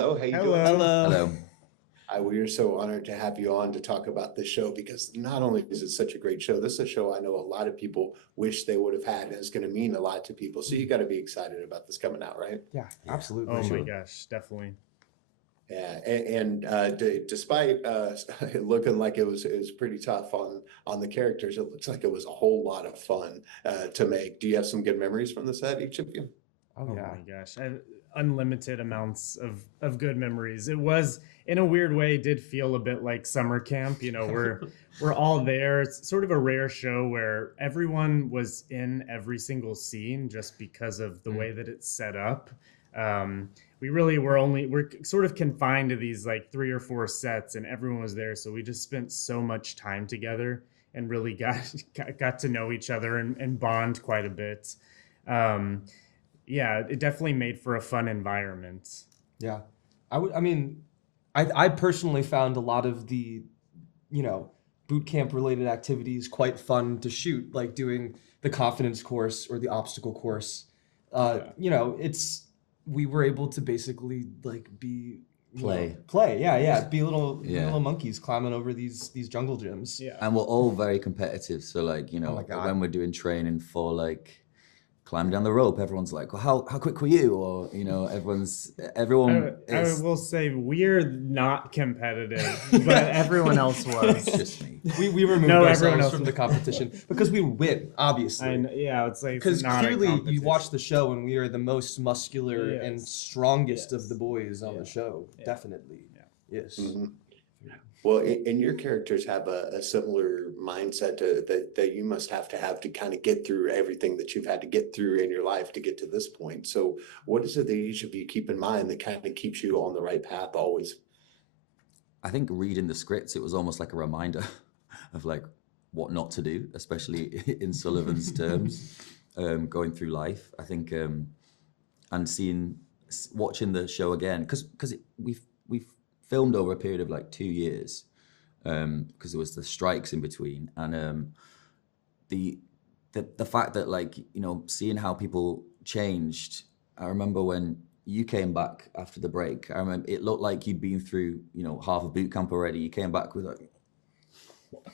hello. How you doing? Hello. Hello. We are so honored to have you on to talk about this show because not only is it such a great show, this is a show I know a lot of people wish they would have had, and it's going to mean a lot to people. So you got to be excited about this coming out, right? Yeah, Yeah, absolutely. for Oh my sure. gosh, definitely. Yeah, despite it looking like it was pretty tough on the characters, it looks like it was a whole lot of fun to make. Do you have some good memories from the set, each of you? Oh Oh yeah. my Gosh, I have unlimited amounts of good memories. It was in a weird way did feel a bit like summer camp. We're all there. It's sort of a rare show where everyone was in every single scene just because of the way that it's set up. Um, we really we're sort of confined to these like three or four sets, and everyone was there, so we just spent so much time together and really got to know each other and bond quite a bit. Um, yeah, it definitely made for a fun environment. Yeah. I personally found a lot of the, you know, boot camp related activities quite fun to shoot, like doing the confidence course or the obstacle course. Yeah. We were able to basically like be Play. play, yeah, be little Yeah. little monkeys climbing over these jungle gyms. Yeah. And we're all very competitive. So like, Oh my God. when we're doing training for like climb down the rope, everyone's like, well, how quick were you? Or, everyone I is will say we're not competitive, but everyone else was. it's just me. We removed No, everyone ourselves else from was. the competition because we win, obviously. Yeah, it's like Because it's not a clearly you competition. watch the show and we are the most muscular and Yes. strongest of Yes. the boys on Yeah. the show. Yeah. Definitely. Yeah. Yes. Mhm. Well, and your characters have a similar mindset that you must have to kind of get through everything that you've had to get through in your life to get to this point. So, what is it that each of you keep in mind that kind of keeps you on the right path always? I think reading the scripts, it was almost like a reminder of like what not to do, especially in Sullivan's terms, going through life. I think, and watching the show again, because we've filmed over a period of like 2 years, because there was the strikes in between, and the the fact that like seeing how people changed. I remember when you came back after the break. I remember it looked like you'd been through half a boot camp already. You came back with like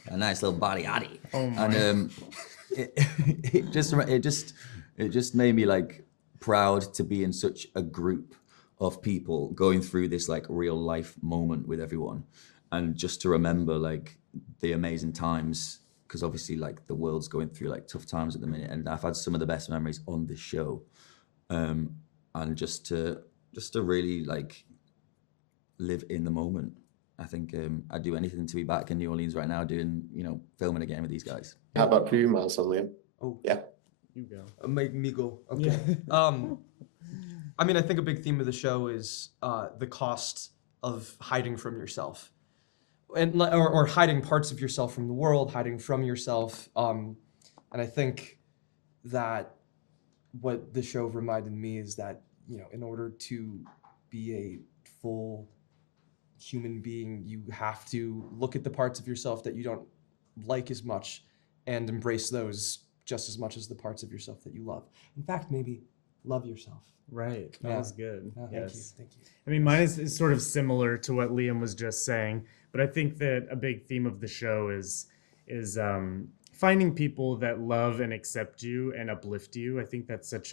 a nice little body addy, Oh my. and it, it just made me like proud to be in such a group of people going through this like real life moment with everyone, and just to remember like the amazing times, because obviously like the world's going through like tough times at the minute, and I've had some of the best memories on this show, and just to really like live in the moment. I think I'd do anything to be back in New Orleans right now doing filming again with these guys. How about for you, Miles and Liam? Oh, Yeah. You go. make me go. Okay. I think a big theme of the show is the cost of hiding from yourself, or hiding parts of yourself from the world, hiding from yourself. And I think that what the show reminded me is that in order to be a full human being, you have to look at the parts of yourself that you don't like as much and embrace those just as much as the parts of yourself that you love. In fact, maybe love yourself. Right. That Yeah. was good. Yeah, Yes. Thank you. I mean, mine is sort of similar to what Liam was just saying, but I think that a big theme of the show is finding people that love and accept you and uplift you. I think that's such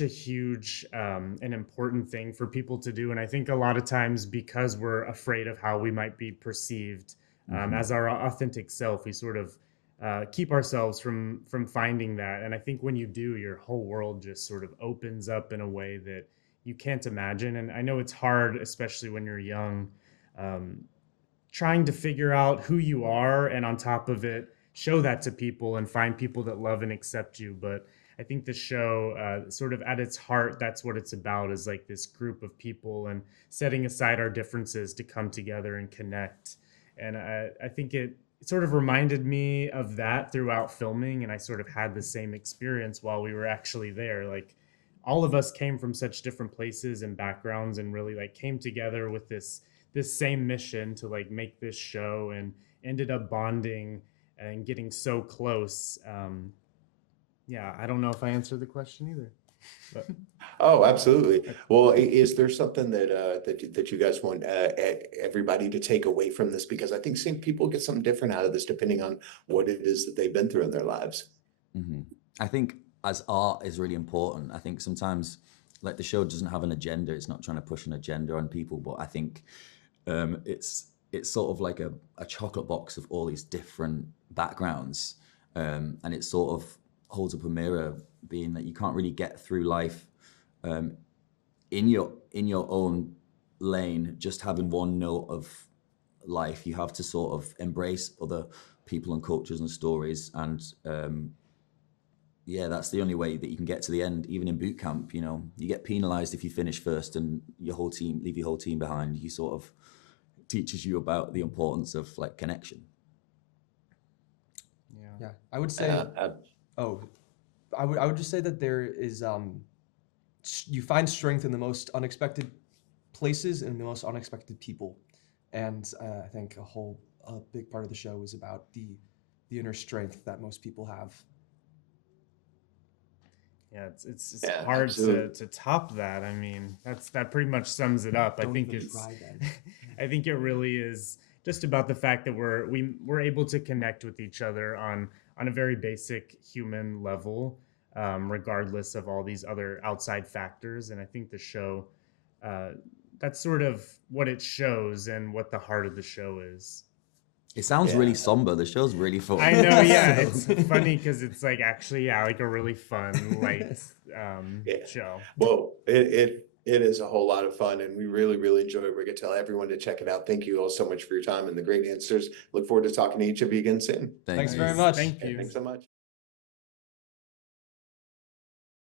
a huge and important thing for people to do. And I think a lot of times because we're afraid of how we might be perceived as our authentic self, we sort of keep ourselves from finding that. And I think when you do, your whole world just sort of opens up in a way that you can't imagine. And I know it's hard, especially when you're young, trying to figure out who you are, and on top of it, show that to people and find people that love and accept you. But I think the show, sort of at its heart, that's what it's about, is like this group of people and setting aside our differences to come together and connect. And I think it sort of reminded me of that throughout filming, and I sort of had the same experience while we were actually there. Like all of us came from such different places and backgrounds, and really like came together with this same mission to like make this show, and ended up bonding and getting so close. Yeah, I don't know if I answered the question either. But Oh, absolutely. Well, is there something that that you guys want everybody to take away from this? Because I think seeing people get something different out of this, depending on what it is that they've been through in their lives. Hmm. I think as art is really important. I think sometimes like the show doesn't have an agenda. It's not trying to push an agenda on people, but I think it's sort of like a chocolate box of all these different backgrounds, and it sort of holds up a mirror, being that you can't really get through life in your own lane, just having one note of life. You have to sort of embrace other people and cultures and stories, and yeah, that's the only way that you can get to the end. Even in boot camp, you know, you get penalized if you finish first and leave your whole team behind. You sort of teaches you about the importance of like connection. Yeah, I would say. Oh, I would just say that there is you find strength in the most unexpected places and the most unexpected people, and I think a big part of the show is about the inner strength that most people have. yeah, it's Yeah, hard absolutely. to top that. I mean, that pretty much sums it up. I Don't think even it's try, Ben. I think it really is just about the fact that we're able to connect with each other on a very basic human level, regardless of all these other outside factors. And I think the show, uh, that's sort of what it shows and what the heart of the show is. It sounds Yeah. really somber. The show's really fun. I know, yeah, So- it's funny because it's like actually, yeah, like a really fun, light Yeah. show. Well, it is a whole lot of fun, and we really, really enjoy it. We're going to tell everyone to check it out. Thank you all so much for your time and the great answers. Look forward to talking to each of you again soon. Thanks you. very much. Thank Okay, you. thanks so much.